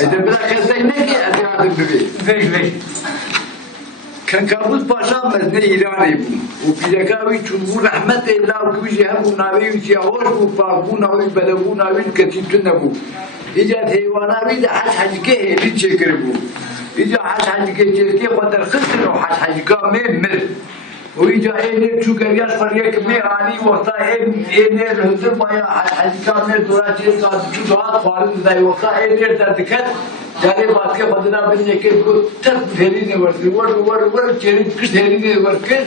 إذا بلا كسي نجي أزياد البيت فيش كان كابوس باشا مزني إيراني بو وبيجاوي تشوفون رحمة الله وكبيجي هم ناوي وسياوش وفاقون ناوي بلغون ناوي كتير نبو إجا هيوانا بيد حاج كه بيد شكر بو إجا حاج كه جلكي قدر خسر وحاج كه مر وإجا إيه شو كرياش فريق مي عالي وقتا إيه الهزر بايا حاج كه مر دورا جيل كه شو دعاء فارغ داي وقتا إيه تردكت جاري बात के बदला बने के तक धेरी ने वर्ती वर चेरी किस धेरी ने वर्के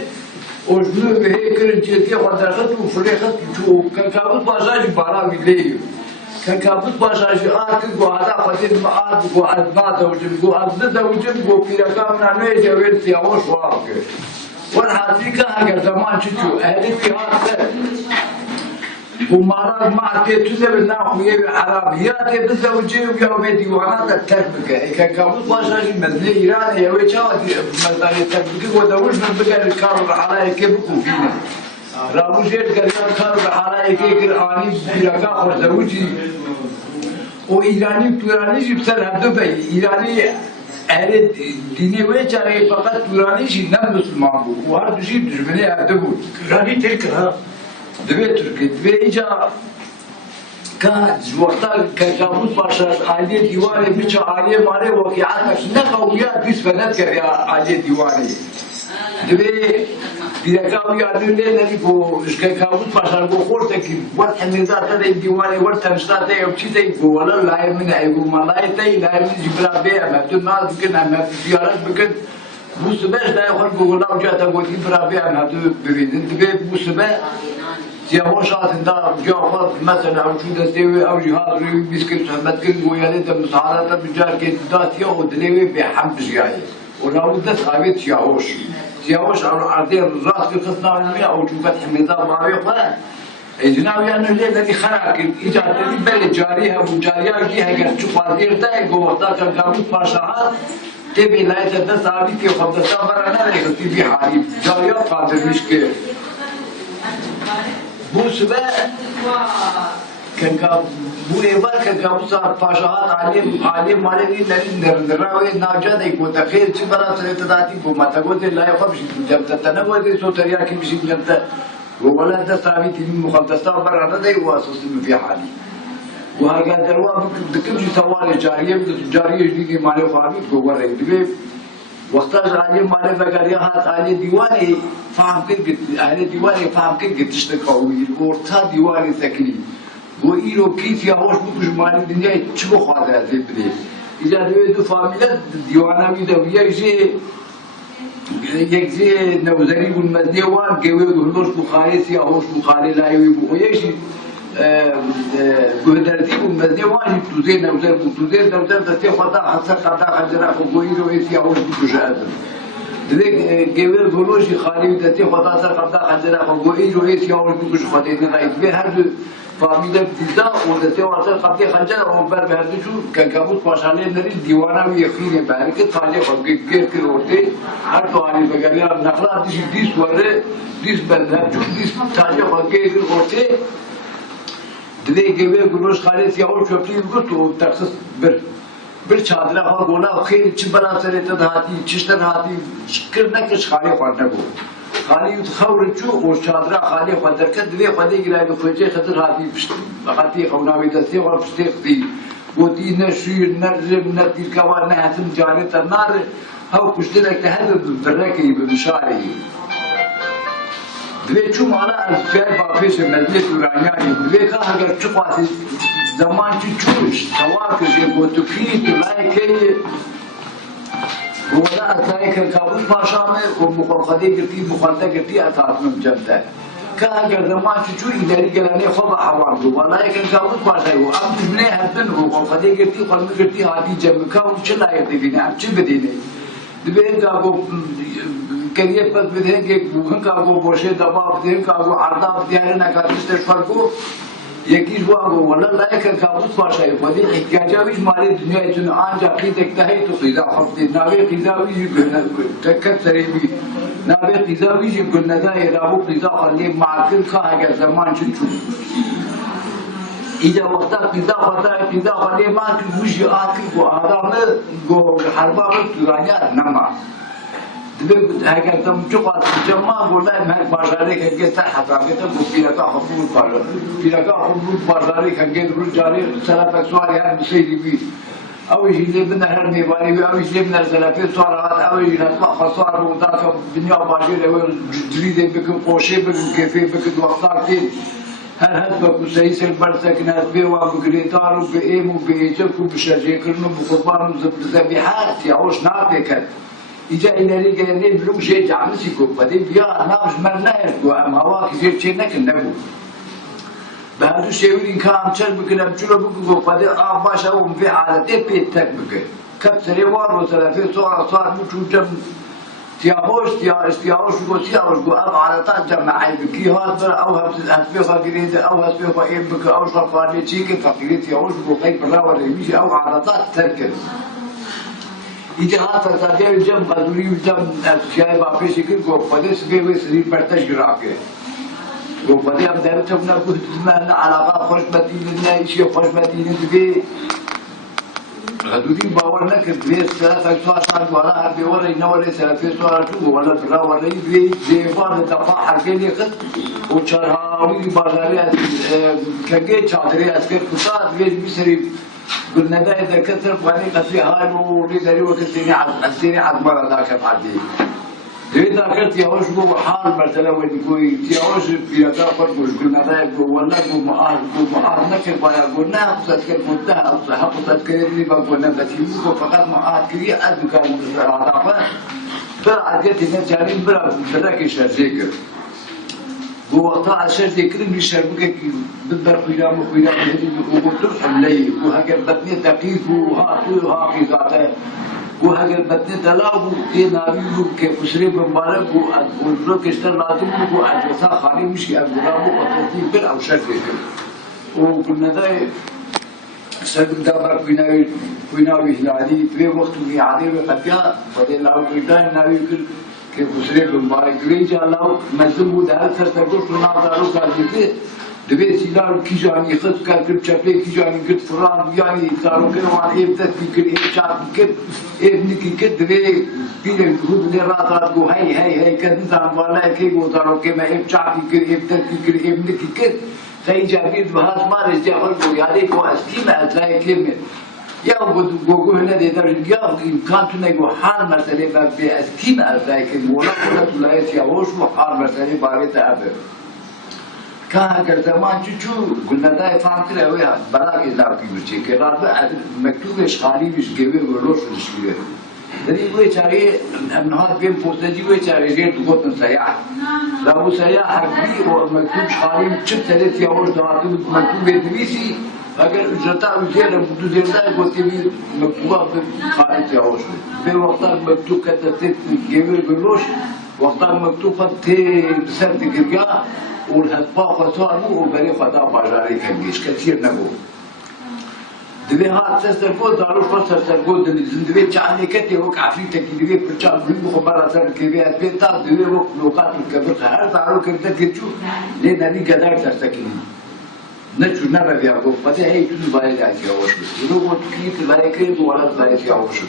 और जो वे कर के बदला खत फुले खत जो काबुल पासाज बारा मिले काबुल पासाज आक गोआदा फदिल माद गोआद ना दवजन गोआद दवजन गो पीरा काम ना ने जवेल सियाओ शवाब के वर हाथी का अगर जमान चुचू अहली बिहार से ومرات ما تيجي بالنا خويه عربيات بزوجي ويا ديوانات التربكه كان كابوس باشا مزني ايران يا وجهات مزني التربكه ودوش من بقى الكار على كيف بكون فينا راوجي قال كار على كيف اني بيرقا زوجي وايراني توراني بسر دبي ايراني اهل ديني وجهه فقط توراني نم مسلمان وهذا شيء دشمني ادبو راني تلك ها دبي تركي دبي إجا كوقتا كابوس باشا عالية ديواني بيشا عالية مالي واقعات مشنا قويات بيس فنات كريا عالية ديواني دبي بيرقاوي عدل لنا لكو كابوس باشا بخورتا كي ورد حميزات هذا الديواني ورد تمشتاتا يوشيتا يقو ولا لاي من عيقو مالاي تاي لاي من جبرا بيع مبتو ناس بكن مبتو سيارات بكن بوسباش لا يخرج بقول لا وجاتا قلت جبرا بيع مبتو بريدن دبي بوسباش سياوش عندنا جاوبات مثلا أو شو دستوي أو جهاز روي بيسكت حمد كل ويالي تم مساعدة بجار كتدات ياخد ليوي بحمد جاي ولو دست عبيد سياوش على عرضين راس في خصنا علمية أو شو قد حميدة معي خلا إجناوي أنا اللي الذي خلق إجا تبي بل جاريها وجاريها جيها قد شو قادر ده جوهتا كان كابوس باشاعات تبي لا يتدست عبيد كي خبزة برا لا يخطي في حالي جاريها قادر مشكلة بو سبا كان بو إيبار كان كابوس باشاعات عالم مالي نراوي ناجاد يكون تخيل شو برا سرتداتي بو ما تقول لا يخبش جب تتنوع دي سوتريا كي بيجي جنتا ولا تساوي تي مخلصة برا ده واساس في حالي وهذا دروا بكل سوال جاريه دي مالي خابي جوه ريدي وقتاش عالم مالي بقريها عالم ديواني فهم كده عالم ديواني فهم كده تشتكوا ورثا ديواني سكني وإيرو كيف يهوش بكش مالي الدنيا شو خاطر زبدي إذا دويتو فاميلا ديوانا بيدا يجزي نوزري والمزني وان كوي وهلوش بخاري سياهوش بخاري لا يوي بخويشي قدرتي والمزني وان بتوزي نوزر دستي خطا حسا خطا خجرا فوقيرو سياهوش بكش هذا دبي كوي وهلوش خالي دستي خطا حسا خطا خجرا فوقيرو سياهوش بكش خطيني غايب به هذا فاميلا بيزا ودستي واسر خطي خجرا وبر بهذا شو كابوس باشانه نري ديوانا ويخينه بارك خالي خبي غير كروتي هر تواني بگريا نخلا ديش ديس وره ديس بندر جو ديس تاجه خبي كروتي دبي كوي گروش خالي سياهوش شوفي گوتو تخصص bir çadıra var gola خير çi bana serete dağıtı çişten dağıtı şıkırna kış خالي خوانا گو خالي يتخور جو او çadıra خالي خواندر كد دبي خدي گرا فوجي خاطر دağıtı پشت بقتي خوناوي دستي ور پشتي خدي ودي نشير نرجم ندير كوا نهتم جانت النار هاو كشتلك هذا بركي بمشاري دبي چو مالا از فعل بافيش مدلت ورانياني دبي كا اگر چو قاسي زمان چی چوش توار کشی بودو کی تلای کی ولا اتای که کابوس پاشامه و مخالفتی گرتی اتاتم جمده که اگر زمان چی چو ایداری گلانی خوب حوار دو ولا که کابوس پاشای و ام جمله هستن و مخالفتی گرتی خالمی گرتی هاتی جمع که و چه لایق دیوینه ام چه بدینه دبیر که اگو کریه پس بدهن که بوهن که اگو بوشه دبا بدهن که اگو عرضا بدهن نکاتیش تشفر کو یکیش واقع ولا لایک کابوس باشای خودی احتیاجاویش مالی دنیا ایتون آنجا کی دکتاهی تو خیزا خفتی ناوی خیزاویش گنه تکت سریبی ناوی خیزاویش گنه دای رابو خیزا خالی معکل که اگر زمان چون إذا وقتها قضاء خلي ما كل وجه آكل وآدم حربا بترانيات نما دبي هاي تم جوات جماعة ولا ما بازارك هنجت حتى كده بفيرك حبوب بازار فيرك حبوب بازارك هنجت رجالي سلامك سؤال يعني مسيري بي أو يجي لنا هرمي بالي أو يجي لنا زلافي سؤالات أو يجي نطلع خسارة وذاك الدنيا باجي له جديد بكم قوشي بكم كيفي بكم وقتاكين هر هدفك وسيسر برسكنات بيوا بقريطار وبإيم وبإيجاب وبشجيكرن وبقربان وبذبيحات يعوش نابكت إجا إلى رجال بلوك شيء جامسي كوب بدي بيا نامش من نهر وأم هوا كثير شيء نكن نبو بهذا الشيء إن كان شر بكلام شلو بكو بدي باش أو في عادة بيتك بك كبسري وار وثلاثين صار مشوجم تياوش وتياوش جو أب عادة جماعي بكي هذا أو هسبيخا جريد أو هسبيخا إيه بك أو صفاري شيء فقير تياوش بخير برا ولا يمشي أو عادات تركب إذا هذا تدير جم قدوري جم أشياء بافي شكل جو بدي سبيه سرير برتاش جراكه جو بدي أم دارو تبنا قلت ما علاقة خوش بدينا إشي خوش بدينا تبي قدوري باورنا كبير ثلاثة ساعات ولا هبي ولا ينور ثلاثة ساعات ولا برا ولا يبي زيفان دفاع حركة خد وشرها ويبازاري كجي شادري أسكت كتار بيسري قلنا ده إذا كثر فاني قصي هاي وليدري وكثيني عد مرة ذاك بعدي. إذا كنت يهوش بو حال مثلا ويقول يهوش في هذا قلنا ده ولا بو نكر بايا قلنا حقصت كذي بقولنا بتيجي فقط معاه كذي أدو كان عرفة فعديت هنا جالين برا فلك يشجعك. ووقتها عشان ذكر اللي شربك بدر قيام هذي وقلت حلي وهاجر بطني دقيق وها في ذاته وهاجر بطني دلاو تنابي كيف شرب مبارك وقلت كشتر لازم وأجلسها خالي مش أقولها وقتي بر أو شربك وقلنا ده سبب دابر كويناوي هلالي في وقت في عادي وقتها بدل لا كويناوي ناوي كيف شرب مبارك رجع الله مزبوط ده تستقر لنا دارو كذي دبي سيدار كيجاني خد كرب شبلي كيجاني قد فران يعني دارو كانوا عن إبدأ فكر إبشار كد ابنك كد دبي بين خد لراتات جو هاي كذا زمان ولا كي جو دارو كما إبشار فكر إبدأ فكر ابنك كد خي جابير بهذا ما رجع خلقه يعني كو أسكيم أتلاقي كلمة يا بقول هنا ده درجة إمكان تنجو حال مسألة بأسكيم أتلاقي كلمة ولا تلاقي يهوش وحال مسألة بارد أبد كان كرتمان شو قلنا ده فهم كده ويا بلاك إذا كيف شيء كذا مكتوب إشغالي مش جيبه وروش الشيء دري وين شاري من هاد بين فوتجي وين شاري غير تقول سياح لو سياح حقي ومكتوب إشغالي شفت ثلاث يوم دارت مكتوب بيتويسي أجر جرتا وزير بدو زيردا قلت لي مكتوب خارج يوش في وقت مكتوب كتبت جيبه وروش وقت مكتوب تي بسرت كرجا والهدفاء خطأه وبري خطأ باجاري كميش كثير نقول. دبي هاد تسترقود داروش بس تسترقود دبي جاني كتير وكافي تكيبي برجع بيجو خبرات كيبي أتبتة دبي وقلوقات الكبر هر دارو كده كتشو لين أني قدر تستكين. نشوف نبى بيعقوب فتى هي كل بايد عشيا وشو. يلو قلت كيف بايد كيف ولا بايد عشيا وشو.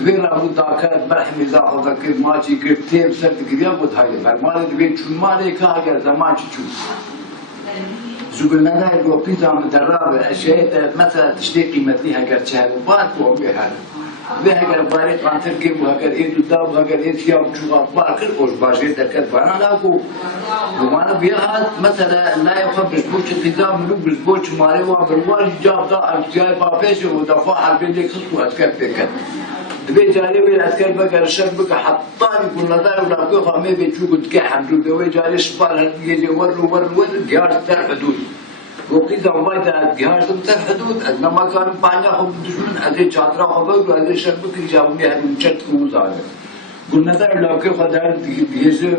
دبي رابط داكات برح مزاح وذكر ماشي كرتيب سرت كذا قلت هاي فرمان دبي شو ما لك هاجر زمان شو زوجنا ده لو بيتا مدرب أشياء مثلا تشتري قيمة ليها كرتشها وبارك وبيها بيها كربارك عن تركيب وهكذا إيه تداو وهكذا إيه فيها وشغال بارك وش باجي تركب فأنا لاقو وما بيها مثلا لا يخبر بوش التزام لو بوش ماري وبروال جاب ده أشياء بافيش ودفاع البلد خصو أذكر فكر دبي جاري بالعسكر بقى الشرب بقى حطاني كنا دار ولا كل خامة بيجوا قد كحمد دبي جاري شبال يجي ور جهاز تر حدود وقيد عمايد جهاز تر حدود أنا ما كان بانيا خب دشمن هذه شاطرة خبر وهذه الشرب بقى جابوني هذه مشت كوزارة كنا دار ولا كل خدار بيجي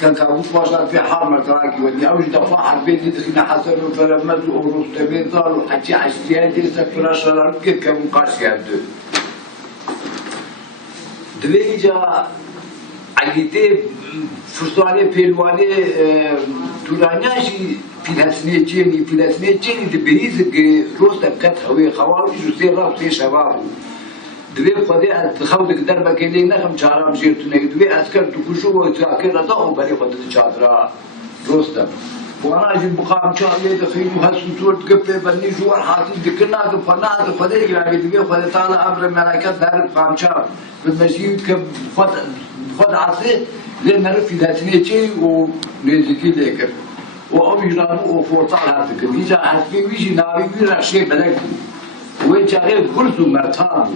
كان كابوس واشار في حامر تراكي ودي أوج دفاع البيت دخلنا حسن وفرمت وروس تبيضال وحكي عشتيات يسافر شرار كيف كمقاس يبدو دبي جا عقيدة فرصانة بيلوانة تورانياشي فلسطيني دبيز روستا كتخوي خوارج وسيرة وسير شباب دبي خدي تخوضك دربة كذي نخم شارم جيرتونه دبي أسكر تكشوا وتأكل رضاهم بري خدت شاطرة روستا وانا اجي بقام شاطرة دخيل وهالسطور تقفل بني جوار حاطين ذكرنا كفنا خدي يعني دبي خدي تعالى أمر ملاكات دار بقام شاطر بالمسجد خد عصي لأن نعرف فلسطيني ونزكي ذكر وأم يجربوا وفورطال هذاك إذا حسبي ويجي نابي ويرا شيء بلكو وين شغال كرسو مرتان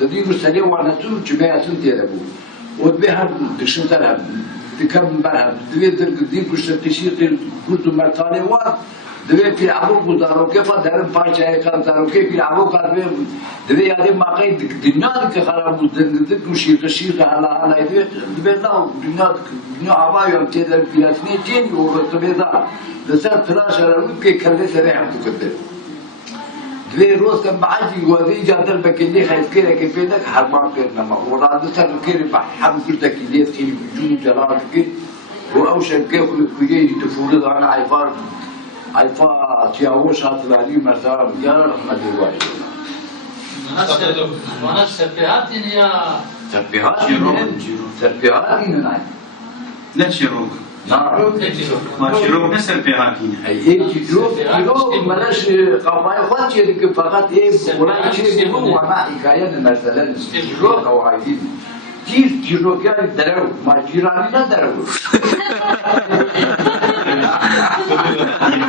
تدير السنة وانا تو جماعة سنتي لابو وتبيها دكشن ترها تكمل برها تبي كرسو تشيل كرسو مرتان وان دبي في عبو قدارو كيف دارم بارشة كان دارو كيف في عبو كاربي دبي هذه ما قيد الدنيا ذيك خراب ودك وشيخ على دبي لا دنيا عباية يوم تيجي في السنين جين وتبي ذا لسه فلاش على وكي كله سريع تكتب دبي روز كم بعدي وذي جادل بكلي خايف كذا كيف بدك حرمان كذا ما وراد سر كذا بحم كذا كذا تخيل وجود جلالك وأوشك كيف كذا تفوض أنا عيفار عيفا تياوش هاتلالي مثلا يا رحمة الله وانا السبيهات يا سبيهات نعم لا شروق نعم ما شروق بس سبيهات اي شروق ملاش قضايا خاطر يدك فقط ايه ولا شيء هو مع حكايه مثلا شروق او عايزين كيف شروق يعني درو ما جيراني لا درو Ini